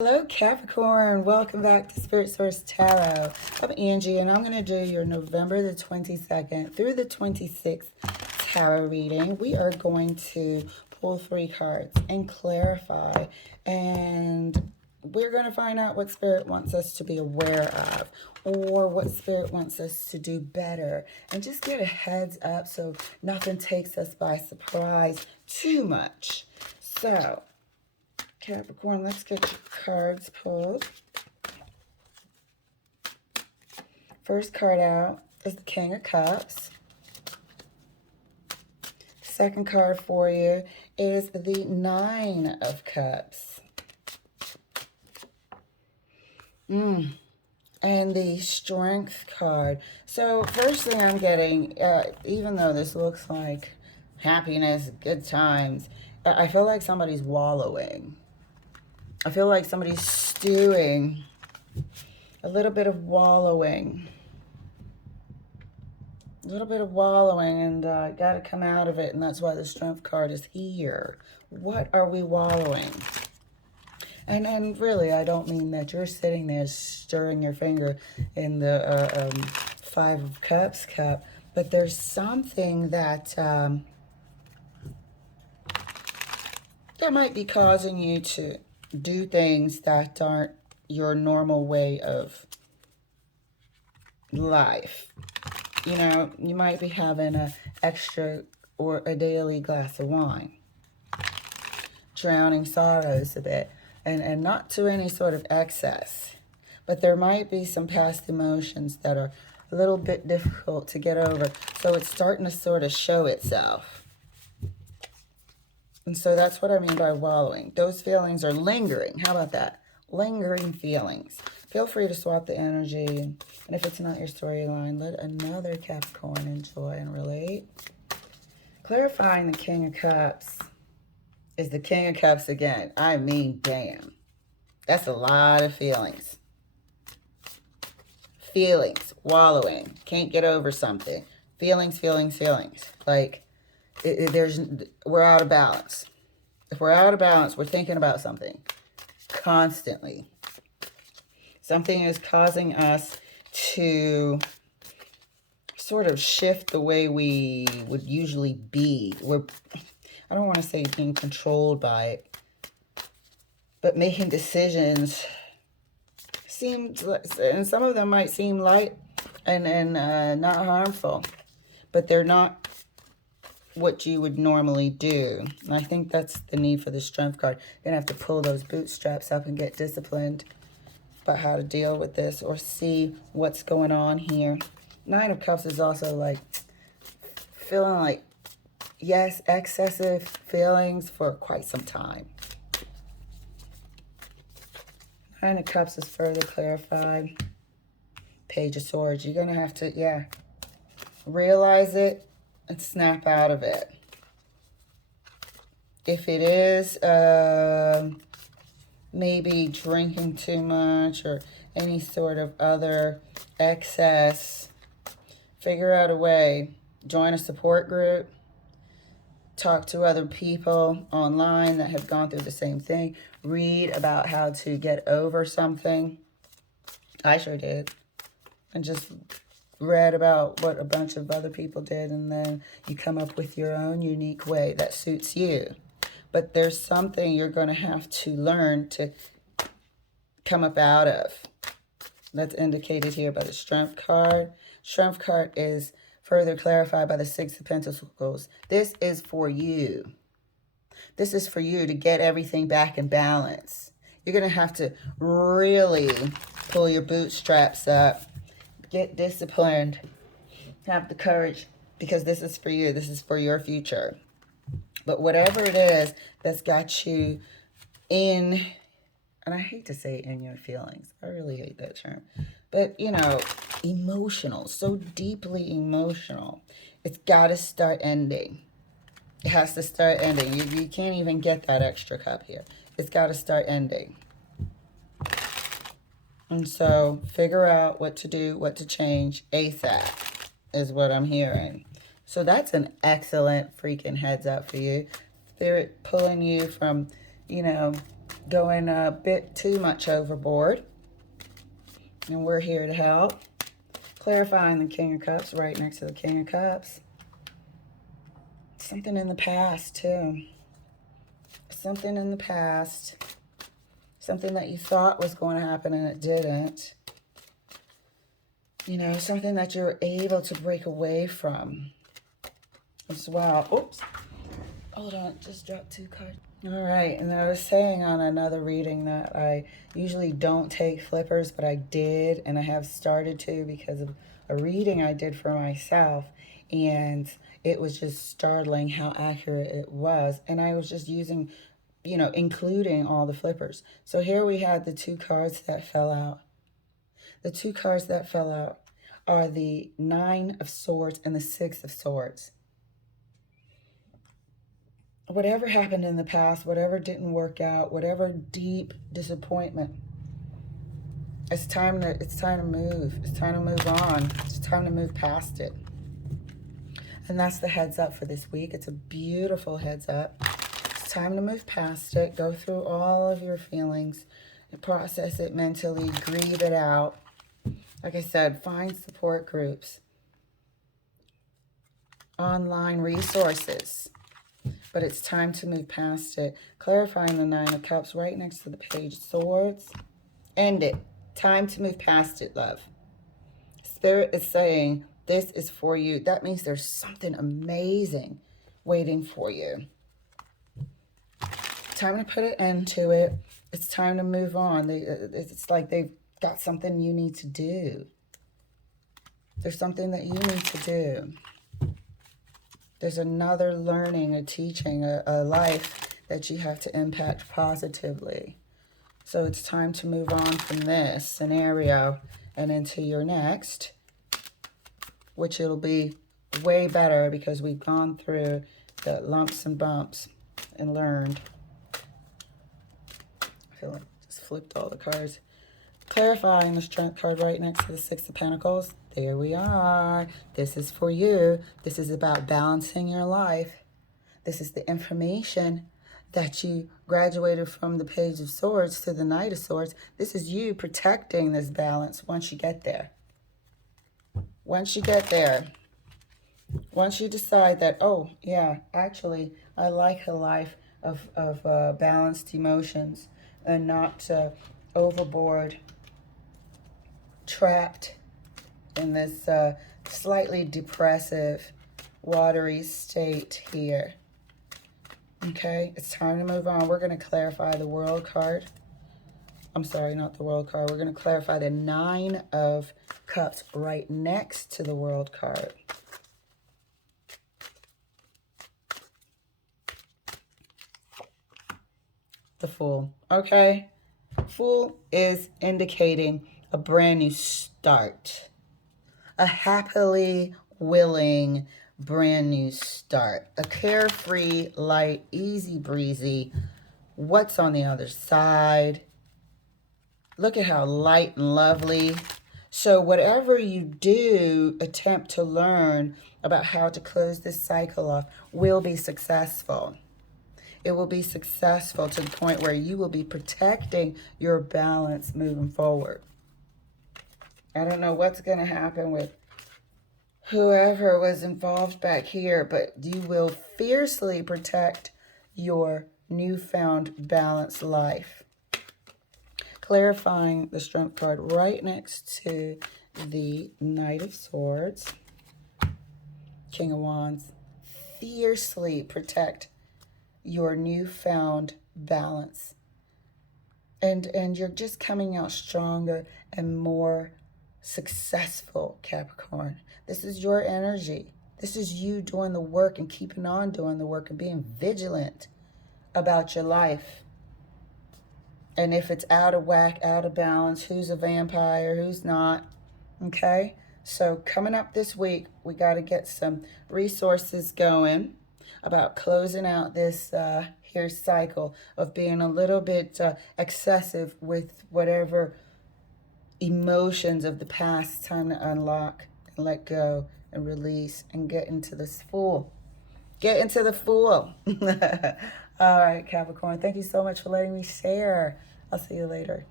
Hello Capricorn, welcome back to Spirit Source Tarot. I'm Angie and I'm going to do your November the 22nd through the 26th tarot reading. We are going to pull 3 cards and clarify, and we're going to find out what Spirit wants us to be aware of or what Spirit wants us to do better, and just get a heads up so nothing takes us by surprise too much. So Capricorn, let's get your cards pulled. First card out is the King of Cups. Second card for you is the Nine of Cups. And the Strength card. So first thing I'm getting, even though this looks like happiness, good times, I feel like somebody's wallowing. I feel like somebody's stewing, a little bit of wallowing, and got to come out of it, and that's why the Strength card is here. What are we wallowing? And really, I don't mean that you're sitting there stirring your finger in the Five of Cups cup, but there's something that that might be causing you to do things that aren't your normal way of life. You know, you might be having an extra or a daily glass of wine, drowning sorrows a bit, and not to any sort of excess. But there might be some past emotions that are a little bit difficult to get over. So it's starting to sort of show itself. And so that's what I mean by wallowing. Those feelings are lingering. How about that? Lingering feelings. Feel free to swap the energy. And if it's not your storyline, let another Capricorn enjoy and relate. Clarifying the King of Cups is the King of Cups again. I mean, damn. That's a lot of feelings. Feelings. Wallowing. Can't get over something. Feelings. Like, we're out of balance. If we're out of balance, we're thinking about something constantly. Something is causing us to sort of shift the way we would usually be. I don't want to say being controlled by it, but making decisions seems, and some of them might seem light and not harmful, but they're not what you would normally do. And I think that's the need for the Strength card. You're going to have to pull those bootstraps up and get disciplined about how to deal with this or see what's going on here. Nine of Cups is also like feeling like, yes, excessive feelings for quite some time. Nine of Cups is further clarified. Page of Swords. You're going to have to, realize it and snap out of it. If it is maybe drinking too much or any sort of other excess, figure out a way. Join a support group. Talk to other people online that have gone through the same thing. Read about how to get over something. I sure did. And just read about what a bunch of other people did, and then you come up with your own unique way that suits you. But there's something you're going to have to learn to come up out of. That's indicated here by the Strength card. Strength card is further clarified by the Six of Pentacles. This is for you. This is for you to get everything back in balance. You're going to have to really pull your bootstraps up. Get disciplined. Have the courage, because this is for you. This is for your future. But whatever it is that's got you in, and I hate to say in your feelings. I really hate that term. But, you know, emotional, so deeply emotional. It's got to start ending. It has to start ending. You can't even get that extra cup here. It's got to start ending. And so figure out what to do, what to change ASAP is what I'm hearing. So that's an excellent freaking heads up for you. Spirit pulling you from, you know, going a bit too much overboard. And we're here to help. Clarifying the King of Cups right next to the King of Cups. Something in the past, too. Something in the past. Something that you thought was going to happen and it didn't. You know, something that you're able to break away from as well. Oops. Hold on, just dropped 2 cards. All right, and I was saying on another reading that I usually don't take flippers, but I did, and I have started to because of a reading I did for myself, and it was just startling how accurate it was, and I was just using, you know, including all the flippers. So here we had the 2 cards that fell out. The 2 cards that fell out are the 9 of Swords and the 6 of Swords. Whatever happened in the past, whatever didn't work out, whatever deep disappointment, it's time to move. It's time to move on. It's time to move past it. And that's the heads up for this week. It's a beautiful heads up. It's time to move past it. Go through all of your feelings and process it mentally, grieve it out. Like I said, find support groups, online resources. But it's time to move past it. Clarifying the 9 of Cups right next to the Page of Swords. End it. Time to move past it, love. Spirit is saying this is for you. That means there's something amazing waiting for you. Time to put an end to it. It's time to move on. It's like they've got something you need to do. There's something that you need to do. There's another learning, a teaching, a life that you have to impact positively. So it's time to move on from this scenario and into your next, which it'll be way better because we've gone through the lumps and bumps and learned. I feel like I just flipped all the cards. Clarifying the Strength card right next to the 6 of Pentacles. There we are. This is for you. This is about balancing your life. This is the information that you graduated from the Page of Swords to the Knight of Swords. This is you protecting this balance once you get there. Once you get there. Once you decide that, oh, yeah, actually, I like a life of balanced emotions and not overboard, trapped in this slightly depressive, watery state here. Okay, it's time to move on. We're going to clarify the World card. I'm sorry, not the World card. We're going to clarify the 9 of Cups right next to the World card. The Fool. Okay, Fool is indicating a brand new start. A happily willing brand new start. A carefree, light, easy breezy. What's on the other side? Look at how light and lovely. So whatever you do, attempt to learn about how to close this cycle off will be successful. It will be successful to the point where you will be protecting your balance moving forward. I don't know what's going to happen with whoever was involved back here, but you will fiercely protect your newfound balanced life. Clarifying the Strength card right next to the Knight of Swords, King of Wands. Fiercely protect your newfound balance. And you're just coming out stronger and more successful, Capricorn. This is your energy. This is you doing the work and keeping on doing the work and being vigilant about your life. And if it's out of whack, out of balance, who's a vampire, who's not, okay? So coming up this week, we got to get some resources going about closing out this here cycle of being a little bit excessive with whatever emotions of the past. Time to unlock and let go and release and get into this Fool. Get into the Fool. All right, Capricorn. Thank you so much for letting me share. I'll see you later.